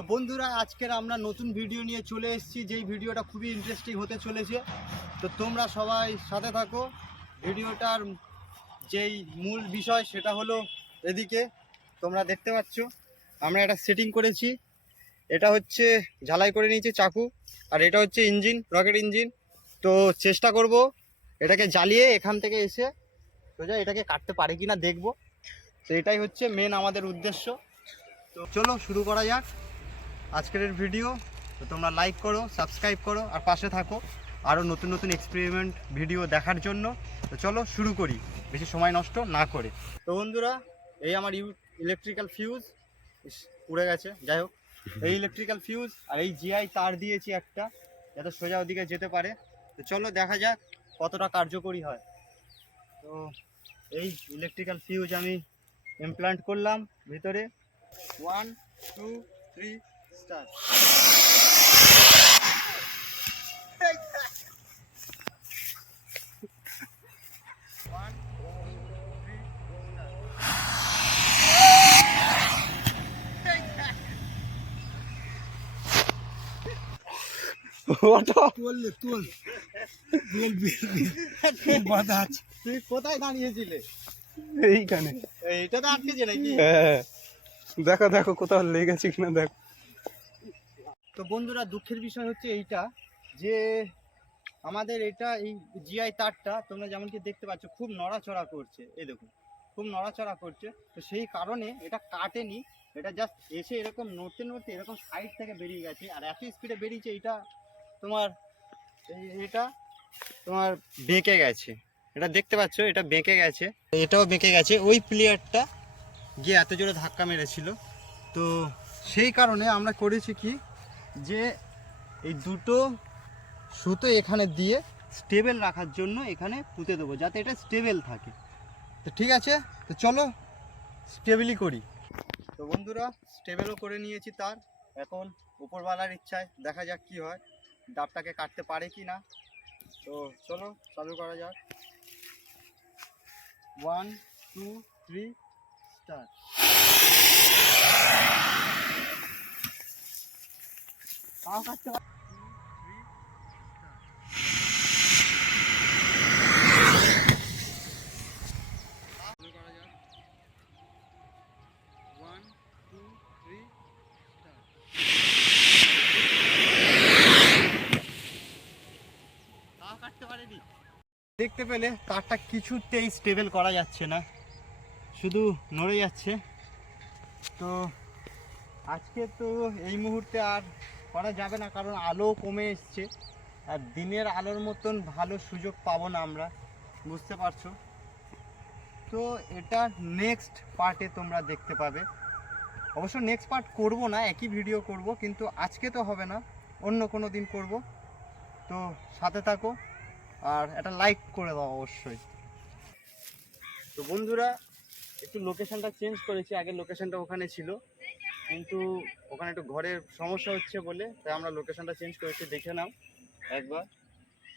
তো বন্ধুরা, আজকের আমরা নতুন ভিডিও নিয়ে চলে এসেছি, যেই ভিডিওটা খুবই ইন্টারেস্টিং হতে চলেছে। তো তোমরা সবাই সাথে থাকো। ভিডিওটার যেই মূল বিষয়, সেটা হলো এদিকে। তোমরা দেখতে পাচ্ছ, আমরা একটা সেটিং করেছি। এটা হচ্ছে ঝালাই করে নিয়েছি চাকু, আর এটা হচ্ছে ইঞ্জিন রকেট ইঞ্জিন তো চেষ্টা করব এটাকে জ্বালিয়ে এখান থেকে এসে সোজা এটাকে কাটতে পারে কি না দেখব। তো এটাই হচ্ছে মেন আমাদের উদ্দেশ্য। তো চলো শুরু করা যাক। আজকের ভিডিও তো তোমরা লাইক করো সাবস্ক্রাইব করো, আর পাশে থাকো আরও নতুন নতুন এক্সপেরিমেন্ট ভিডিও দেখার জন্য। তো চলো শুরু করি, বেশি সময় নষ্ট না করে। তো বন্ধুরা, এই আমার ইউ ইলেকট্রিক্যাল ফিউজ উড়ে গেছে, যাই হোক। এই ইলেকট্রিক্যাল ফিউজ আর এই জিআই তার দিয়েছি একটা, যাতে সোজা ওদিকে যেতে পারে। তো চলো দেখা যাক কতটা কার্যকরী হয়। তো এই ইলেকট্রিক্যাল ফিউজ আমি ইমপ্লান্ট করলাম ভিতরে। One two three start one two three তুললে তুল তুল বিল বাধা আছে তুই কোথায় দাঁড়িয়েছিলে? এইখানে। এইটা তো আটকেছে নাকি? হ্যাঁ। দেখো দেখো কোথাও লেগেছে কিনা দেখো। তো বন্ধুরা, দুঃখের বিষয় হচ্ছে এইটা যে আমাদের এটা এই জিআই তারটা তোমরা যেমন কি দেখতে পাচ্ছ, খুব নড়াচড়া করছে। এই দেখুন, খুব নড়াচড়া করছে। তো সেই কারণে এটা কাটেনি, এটা জাস্ট এসে এরকম নড়তে নড়তে এরকম সাইড থেকে বেরিয়ে গেছে, আর এত স্পিডে বেরিয়েছে এটা তোমার, এই- এটা তোমার বেঁকে গেছে। এটা দেখতে পাচ্ছ, এটা বেঁকে গেছে, এটাও বেঁকে গেছে। ওই প্লেয়ারটা গিয়ে এত জোরে ধাক্কা মেরেছিল। তো সেই কারণে আমরা করেছি কি যে এই দুটো সুতো এখানে দিয়ে স্টেবল রাখার জন্য এখানে পুঁতে দেবো, যাতে এটা স্টেবল থাকে। তো ঠিক আছে? তো চলো, স্টেবলই করি। তো বন্ধুরা, স্টেবলও করে নিয়েছি তার। এখন উপরওয়ালার ইচ্ছায় দেখা যাক কি হয়, ডাবটাকে কাটতে পারে কি না। তো চলো, চালু করা যাক। ওয়ান টু থ্রি স্টার্ট তাও কাটতে পার- শুরু করা যাক। One, two, three, start. তাও দেখতে পেলে তারটা কিছুতেই স্টেবল করা যাচ্ছে না। শুধু নড়ে যাচ্ছে। তো আজকে তো এই মুহূর্তে আর করা যাবে না, কারণ আলো কমে এসছে। আর দিনের আলোর মতন ভালো সুযোগ পাবো না আমরা, বুঝতে পারছ? তো এটা নেক্সট পার্টে তোমরা দেখতে পাবে। অবশ্য নেক্সট পার্ট করব না, একই ভিডিও করব, কিন্তু আজকে তো হবে না, অন্য কোনো দিন করব। তো সাথে থাকো, আর একটা লাইক করে দাও অবশ্যই। তো বন্ধুরা, একটু লোকেশনটা চেঞ্জ করেছি আগের লোকেশনটা ওখানে ছিল। কিন্তু ওখানে একটু ঘরের সমস্যা হচ্ছে বলে, তাই আমরা লোকেশনটা চেঞ্জ করেছি দেখে নাও একবার।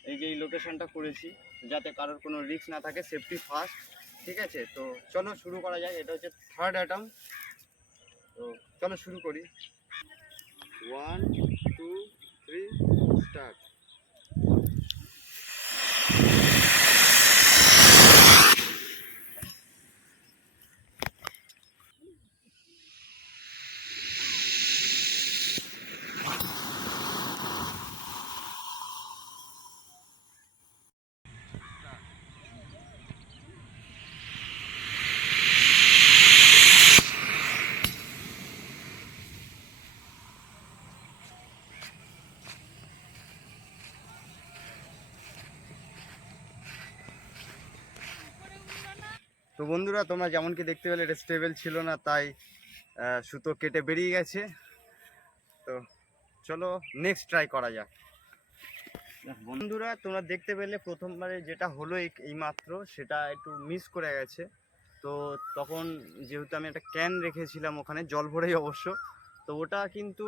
এই যে এই লোকেশনটা করেছি, যাতে কারোর কোনো রিস্ক না থাকে সেফটি ফার্স্ট ঠিক আছে? তো চলো শুরু করা যায় এটা হচ্ছে থার্ড অ্যাটাম তো চলো শুরু করি। ওয়ান টু থ্রি স্টার্ট তো বন্ধুরা, তোমরা যেমন কি দেখতে পেলে, এটা স্টেবল ছিল না, তাই সুতো কেটে বেরিয়ে গেছে। তো চলো নেক্সট ট্রাই করা যাক। বন্ধুরা, তোমরা দেখতে পেলে প্রথমবারে যেটা হলো এই মাত্র, সেটা একটু মিস করে গেছে। তো তখন যেহেতু আমি একটা ক্যান রেখেছিলাম ওখানে, জল ভরেই অবশ্য, তো ওটা কিন্তু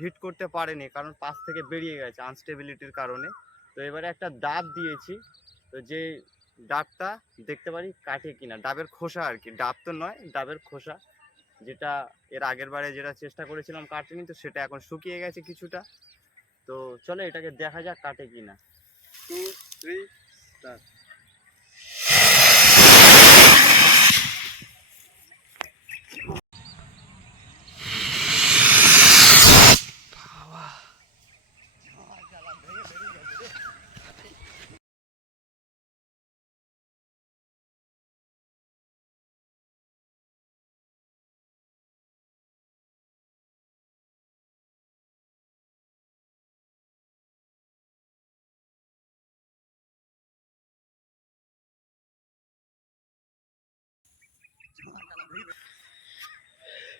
হিট করতে পারেনি, কারণ পাশ থেকে বেরিয়ে গেছে আনস্টেবিলিটির কারণে। তো এবারে একটা ডাব দিয়েছি, তো যে ডাবটা দেখতে পারি কাটে কিনা। ডাবের খোসা আর কি। ডাব তো নয়, ডাবের খোসা। যেটা এর আগের বারে যেটা চেষ্টা করেছিলাম কাটে কিন্তু সেটা এখন শুকিয়ে গেছে কিছুটা। তো চলো এটাকে দেখা যাক কাটে কিনা। টু থ্রি স্টার্ট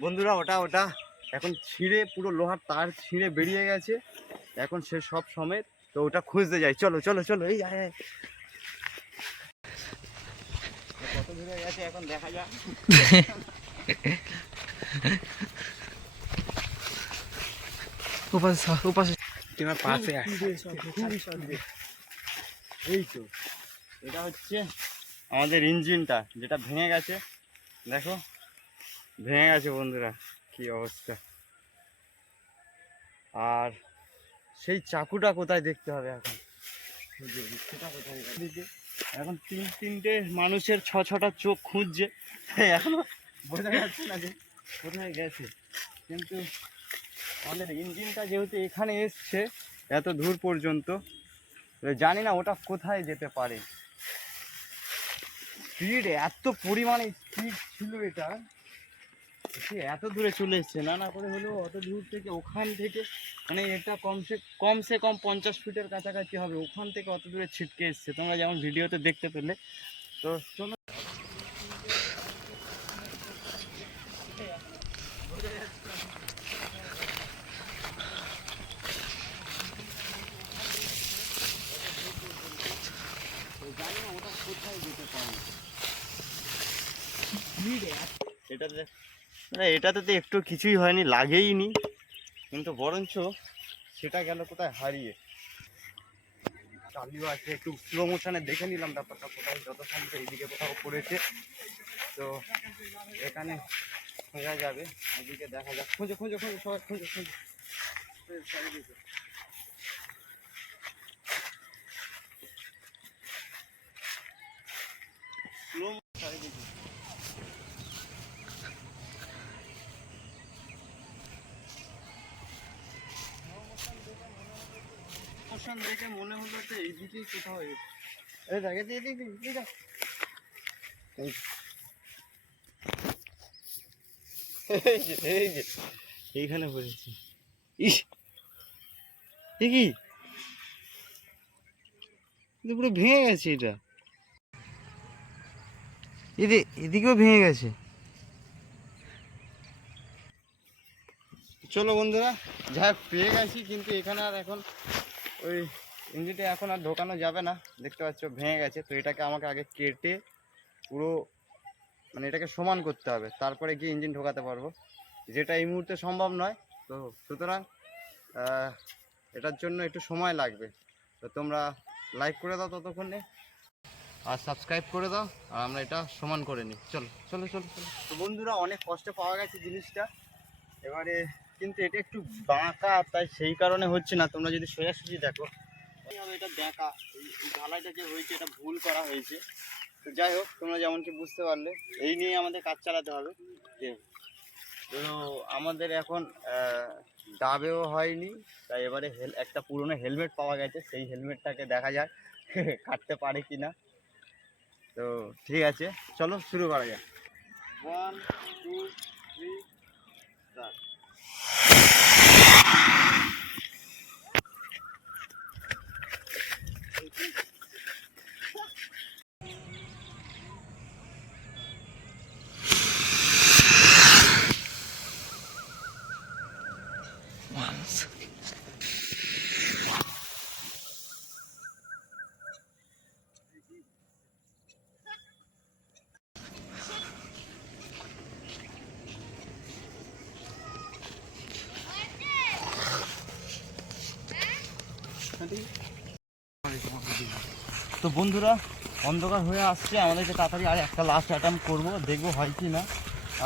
বন্ধুরা ওটা ওটা। এখন ছিঁড়ে পুরো লোহার তার ছিঁড়ে বেরিয়ে গেছে। এখন সে সব সমেত তো ওটা খুঁজতে যাই। চলো চলো চলো এই আয় আয়। কত দূরে গেছে এখন দেখা যাক। উপাস উপাস তোমার পাশে এই তো এটা হচ্ছে আমাদের ইঞ্জিনটা যেটা ভেঙে গেছে। দেখো ভেঙে গেছে বন্ধুরা, কি অবস্থা? আর সেই চাকুটা কোথায় দেখতে হবে এখন? এখন তিন তিনটে মানুষের ছ ছটা চোখ খুঁজছে। এখনও বোঝা যাচ্ছে না যে কোথায় গেছে। কিন্তু আমাদের ইঞ্জিনটা যেহেতু এখানে এসছে, এত দূর পর্যন্ত জানি না ওটা কোথায় যেতে পারে। স্পিড এত পরিমাণে স্পিড ছিল এটা। সে এত দূরে চলে এসছে। না না করে হলেও অত দূর থেকে ওখান থেকে মানে এটা কমসে কমসে কম পঞ্চাশ ফিটের কাছাকাছি হবে। ওখান থেকে অত দূরে ছিটকে এসছে। তোমরা যেমন ভিডিওতে দেখতে পেলে। তো চলো। জানি না ওটা কোথায় যেতে পারে এটাতে না এটাতে তো একটু কিছুই হয়নি লাগেই নি কিন্তু বরঞ্চ সেটা গেল কোথায় হারিয়ে। চালিও আছে, একটু স্লো মোশনে দেখে নিলাম ব্যাপারটা কোথায় যত সম্ভব এইদিকে কোথাও পড়েছে। তো এখানে খোঁজা যাবে, এদিকে দেখা যাক। খুঁজে খুঁজে খুঁজে, সবাই খুঁজে খুঁজে। মোশন দেখে মনে হলো যে কোথাও এই এই দিক, এই যে এই যে এইখানে বসেছি। ইস কি? পুরো ভেঙে গেছে এটা। এদি এদিকেও ভেঙে গেছে। চলো বন্ধুরা, যাই পেয়ে গেছি, কিন্তু এখানে আর এখন ওই ইঞ্জিনটা এখন আর ঢোকানো যাবে না। দেখতে পাচ্ছ, ভেঙে গেছে। তো এটাকে আমাকে আগে কেটে পুরো মানে এটাকে সমান করতে হবে। তারপরে গিয়ে ইঞ্জিন ঢোকাতে পারব। যেটা এই মুহূর্তে সম্ভব নয়। তো সুতরাং এটার জন্য একটু সময় লাগবে। তো তোমরা লাইক করে দাও ততক্ষণে। আর সাবস্ক্রাইব করে দাও। আর আমরা এটা সমান করে নিই। চলো চলো চলো চলো। তো বন্ধুরা, অনেক কষ্টে পাওয়া গেছে জিনিসটা। এবারে কিন্তু এটা একটু বাঁকা, তাই সেই কারণে হচ্ছে না। তোমরা যদি সোজাসুজি দেখো এটা দেখা এই ঢালাইটা যে হয়েছে, এটা ভুল করা হয়েছে। তো যাই হোক, তোমরা যেমন কি বুঝতে পারলে, এই নিয়ে আমাদের কাজ চালাতে হবে। তো আমাদের এখন ডাবেও হয়নি, তাই এবারে হেল, একটা পুরনো হেলমেট পাওয়া গেছে। সেই হেলমেটটাকে দেখা যাক, কাটতে পারে কি না তো ঠিক আছে, চলো শুরু করা যাক। ওয়ান টু তো বন্ধুরা, অন্ধকার হয়ে আসছে। আমাদেরকে তাড়াতাড়ি আর একটা লাস্ট অ্যাটেম্প করব, দেখব হয় কি না।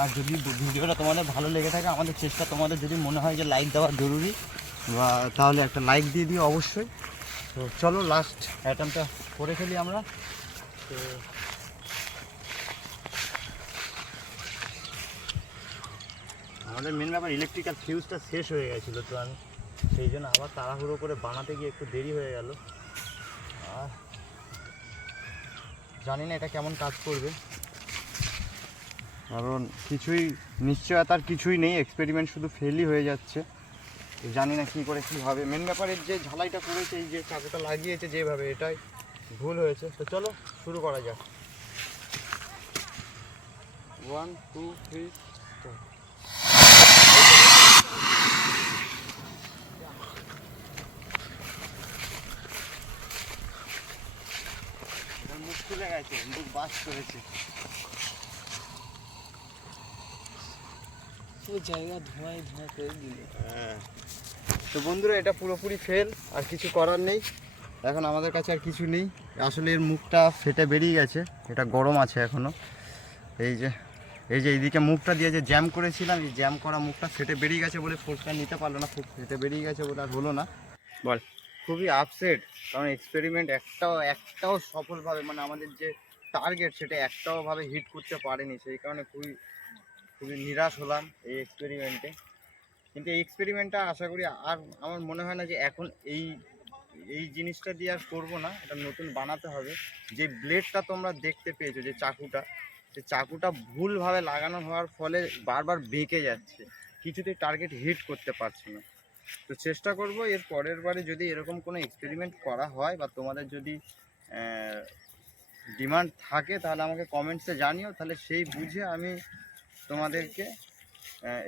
আর যদি ভিডিওটা তোমাদের ভালো লেগে থাকে, আমাদের চেষ্টা তোমাদের যদি মনে হয় যে লাইক দেওয়া জরুরি, বা তাহলে একটা লাইক দিয়ে দিও অবশ্যই। তো চলো লাস্ট অ্যাটেম্পটা করে ফেলি আমরা। তো আমাদের মেন ব্যাপার ইলেকট্রিক্যাল ফিউজটা শেষ হয়ে গেছিল তো আমি। সেই জন্য আবার তাড়াহুড়ো করে বানাতে গিয়ে একটু দেরি হয়ে গেল। আর জানি না এটা কেমন কাজ করবে। কারণ কিছুই নিশ্চয়তার কিছুই নেই এক্সপেরিমেন্ট শুধু ফেলই হয়ে যাচ্ছে। জানি না কী করে কী হবে। মেন ব্যাপারের যে ঝালাইটা করেছে, এই যে চাকুটা লাগিয়েছে যেভাবে, এটাই ভুল হয়েছে। তো চলো, শুরু করা যাক। ওয়ান টু থ্রি গেছে মুখ বাস করেছে। জায়গা ধোঁয়ায় ধোঁয়া করে দিল। হ্যাঁ। তো বন্ধুরা এটা পুরোপুরি ফেল আর কিছু করার নেই। এখন আমাদের কাছে আর কিছু নেই। আসলে এর মুখটা ফেটে বেরিয়ে গেছে এটা গরম আছে এখনও। এই যে এই যে এইদিকে মুখটা দিয়ে যে জ্যাম করেছিলাম এই জ্যাম করা মুখটা ফেটে বেরিয়ে গেছে বলে ফোর্সটা নিতে পারল না ফুট ফেটে বেরিয়ে গেছে বলে আর হলো না। বল। খুবই আপসেট কারণ এক্সপেরিমেন্ট একটাও একটাও সফলভাবে মানে আমাদের যে টার্গেট সেটা একটাও ভাবে হিট করতে পারেনি, সেই কারণে খুবই খুবই নিরাশ হলাম এই এক্সপেরিমেন্টে কিন্তু এই এক্সপেরিমেন্টটা আশা করি আর আমার মনে হয় না যে এখন এই এই জিনিসটা দিয়ে আর করব না, এটা নতুন বানাতে হবে। যে ব্লেডটা তোমরা দেখতে পেয়েছ, যে চাকুটা, সে চাকুটা ভুলভাবে লাগানো হওয়ার ফলে বারবার বেঁকে যাচ্ছে, কিছুতেই টার্গেট হিট করতে পারছে না। তো চেষ্টা করব, এর পরের বারে যদি এরকম কোনো এক্সপেরিমেন্ট করা হয় বা তোমাদের যদি ডিমান্ড থাকে, তাহলে আমাকে কমেন্টসে জানিও, তাহলে সেই বুঝে আমি তোমাদেরকে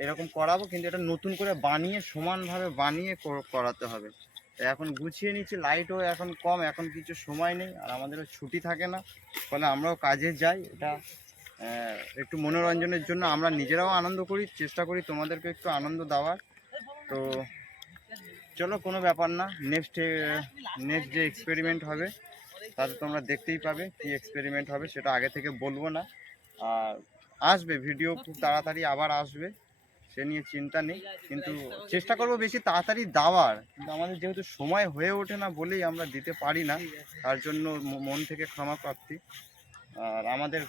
এরকম করাবো, কিন্তু এটা নতুন করে বানিয়ে, সমানভাবে বানিয়ে করাতে হবে। এখন গুছিয়ে নিচ্ছি লাইটও এখন কম, এখন কিছু সময় নেই, আর আমাদেরও ছুটি থাকে না, ফলে আমরাও কাজে যাই, এটা একটু মনোরঞ্জনের জন্য আমরা নিজেরাও আনন্দ করি, চেষ্টা করি তোমাদেরকে একটু আনন্দ দেওয়ার। তো চলো, কোনো ব্যাপার না। নেক্সট নেক্সট যে এক্সপেরিমেন্ট হবে, তাতে তোমরা দেখতেই পাবে কি এক্সপেরিমেন্ট হবে, সেটা আগে থেকে বলব না। আর আসবে ভিডিও খুব তাড়াতাড়ি আবার আসবে, সে নিয়ে চিন্তা নেই। কিন্তু চেষ্টা করব বেশি তাড়াতাড়ি দেওয়ার। কিন্তু আমাদের যেহেতু সময় হয়ে ওঠে না বলেই আমরা দিতে পারি না, তার জন্য মন থেকে ক্ষমা প্রাপ্তি আর আমাদের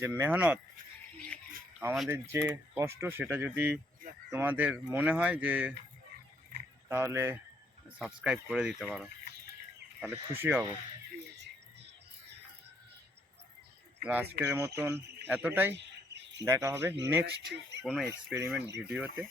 যে মেহনত, আমাদের যে কষ্ট, সেটা যদি তোমাদের মনে হয় যে তাহলে সাবস্ক্রাইব করে দিতে পারো। তাহলে খুশি হব। আজকের মতন এতটাই। দেখা হবে নেক্সট কোনো এক্সপেরিমেন্ট ভিডিওতে।